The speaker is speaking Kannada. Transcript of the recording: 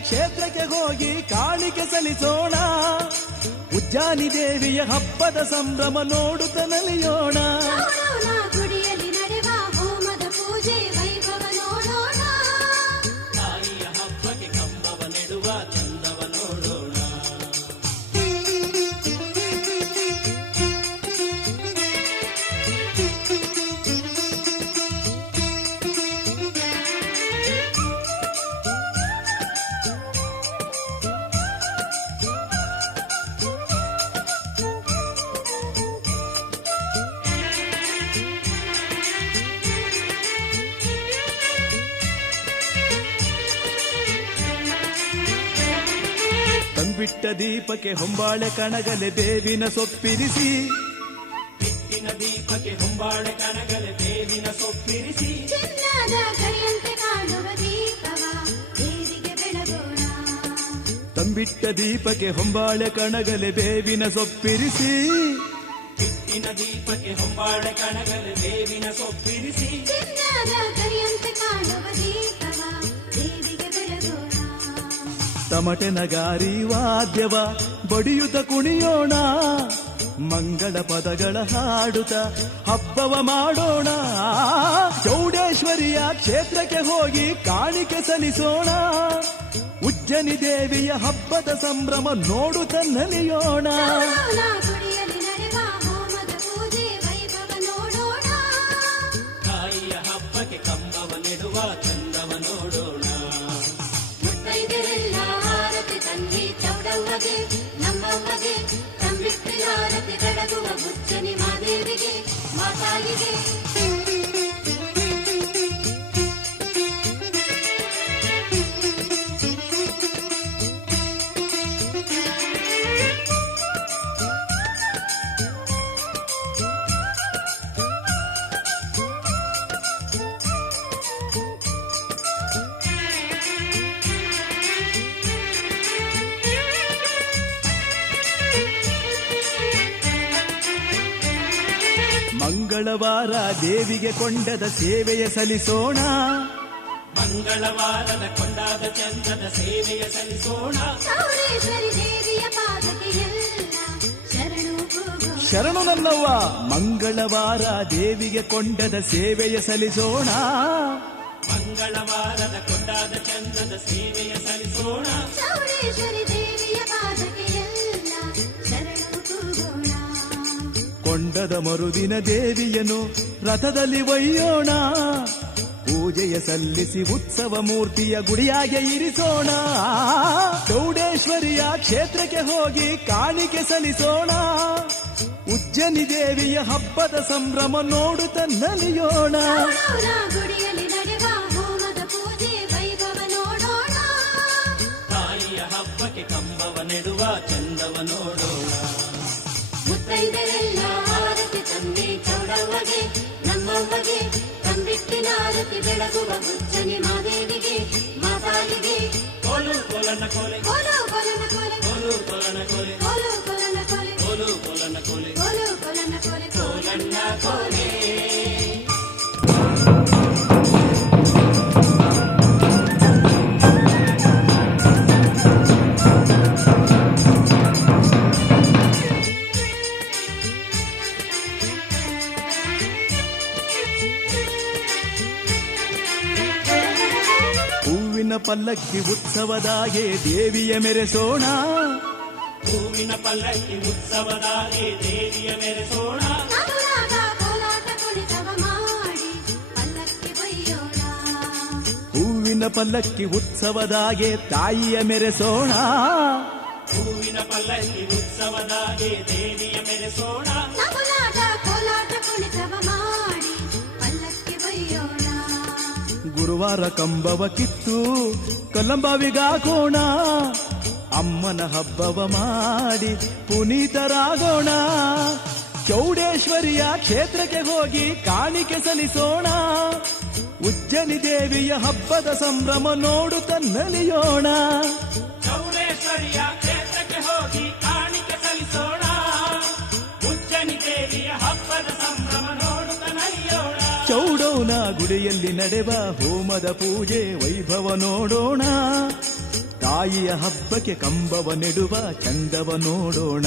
ಕ್ಷೇತ್ರಕ್ಕೆ ಹೋಗಿ ಕಾಣಿಕೆ ಸಲ್ಲಿಸೋಣ. ಉಜ್ಜಾನಿ ದೇವಿಯ ಹಬ್ಬದ ಸಂಭ್ರಮ ನೋಡುತ್ತ ನಲಿಯೋಣ ತಂಬಿಟ್ಟ ದೀಪಕ್ಕೆ ಹೊಂಬಾಳೆ ಕಣಗಲೆ ಬೇವಿನ ಸೊಪ್ಪಿರಿಸಿ. ಬಿಟ್ಟಿನ ದೀಪಕ್ಕೆ ಹೊಂಬಾಳೆ ಕಣಗಲೆ ಬೇವಿನ ಸೊಪ್ಪಿರಿಸಿ. ಚಿನ್ನದ ಕೈಯಂತೆ ಕಾಣುವ ದೀಪವ ದೇವಿಗೆ ಬೆಳಗೋಣ. ತಂಬಿಟ್ಟ ದೀಪಕ್ಕೆ ಹೊಂಬಾಳೆ ಕಣಗಲೆ ಬೇವಿನ ಸೊಪ್ಪಿರಿಸಿ. ಬಿಟ್ಟಿನ ದೀಪಕ್ಕೆ ಹೊಂಬಾಳೆ ಕಣಗಲೆ ಬೇವಿನ ಸೊಪ್ಪಿರಿಸಿ. ತಮಟೆ ನಗಾರಿ ವಾದ್ಯವ, ಬಡಿಯುತ ಕುಣಿಯೋಣ, ಮಂಗಳ ಪದಗಳ ಹಾಡುತ, ಹಬ್ಬವ ಮಾಡೋಣ. ಚೌಡೇಶ್ವರಿಯ ಕ್ಷೇತ್ರಕ್ಕೆ ಹೋಗಿ ಕಾಣಿಕೆ ಸಲ್ಲಿಸೋಣ. ಉಜ್ಜನಿ ದೇವಿಯ ಹಬ್ಬದ ಸಂಭ್ರಮ ನೋಡುತ್ತ ನಲಿಯೋಣ ತಾಯಿಯ ಹಬ್ಬಕ್ಕೆ ಕಂಬವ ನೆಡುವ ಚೌಡವ್ವಗೆ ನಮ್ಮವ್ವಗೆ ತಂಬಿಟ್ಟು ಆರತಿ ಬೆಳಗುವ ಮಾದೇವಿಗೆ ಮಾತಾಯಿಗೆ. ಮಂಗಳವಾರ ದೇವಿಗೆ ಕೊಂಡದ ಸೇವೆಯ ಸಲ್ಲಿಸೋಣ. ಮಂಗಳವಾರದ ಕೊಂಡಾದ ಚಂದದ ಸೇವೆಯ ಸಲ್ಲಿಸೋಣ. ಶರಣು ನನ್ನವ್ವ ಮಂಗಳವಾರ ದೇವಿಗೆ ಕೊಂಡದ ಸೇವೆಯ ಸಲ್ಲಿಸೋಣ. ಮಂಗಳವಾರದ ಕೊಂಡಾದ ಚಂದದ ಸೇವೆಯ ಸಲ್ಲಿಸೋಣ. ಕೊಂಡದ ಮರುದಿನ ದೇವಿಯನು ರಥದಲ್ಲಿ ಒಯ್ಯೋಣ. ಪೂಜೆಯ ಸಲ್ಲಿಸಿ ಉತ್ಸವ ಮೂರ್ತಿಯ ಗುಡಿಯಾಗೆ ಇರಿಸೋಣ. ಚೌಡೇಶ್ವರಿಯ ಕ್ಷೇತ್ರಕ್ಕೆ ಹೋಗಿ ಕಾಣಿಕೆ ಸಲ್ಲಿಸೋಣ. ಉಜ್ಜನಿ ದೇವಿಯ ಹಬ್ಬದ ಸಂಭ್ರಮ ನೋಡುತ್ತ ನಲಿಯೋಣ করে। না করে করে করে করে ಹೂವಿನ ಪಲ್ಲಕ್ಕಿ ಉತ್ಸವದಾಗೆ ದೇವಿಯ ಮೆರೆಸೋಣ ಹೂವಿನ ಪಲ್ಲಕ್ಕಿ ಉತ್ಸವದಾಗೆ ದೇವಿಯ ಮೆರೆಸೋಣ ಹೂವಿನ ಪಲ್ಲಕ್ಕಿ ಉತ್ಸವದಾಗೆ ತಾಯಿಯ ಮೆರೆಸೋಣ ಹೂವಿನ ಪಲ್ಲಕ್ಕಿ ಉತ್ಸವದಾಗೆ ದೇವಿಯ ಮೆರೆಸೋಣ ಗುರುವಾರ ಕಂಬವ ಕಿತ್ತು ಕಲ್ಲಂಬಾವಿಗಾಗೋಣ ಅಮ್ಮನ ಹಬ್ಬವ ಮಾಡಿ ಪುನೀತರಾಗೋಣ. ಚೌಡೇಶ್ವರಿಯ ಕ್ಷೇತ್ರಕ್ಕೆ ಹೋಗಿ ಕಾಣಿಕೆ ಸಲ್ಲಿಸೋಣ. ಉಜ್ಜನಿ ದೇವಿಯ ಹಬ್ಬದ ಸಂಭ್ರಮ ನೋಡುತ್ತ ನಲಿಯೋಣ. ಚೌಡೇಶ್ವರಿಯ ಚೌಡೌನ ಗುಡಿಯಲ್ಲಿ ನಡೆವ ಹೋಮದ ಪೂಜೆ ವೈಭವ ನೋಡೋಣ. ತಾಯಿಯ ಹಬ್ಬಕ್ಕೆ ಕಂಬವ ನೆಡುವ ಚಂದವ ನೋಡೋಣ.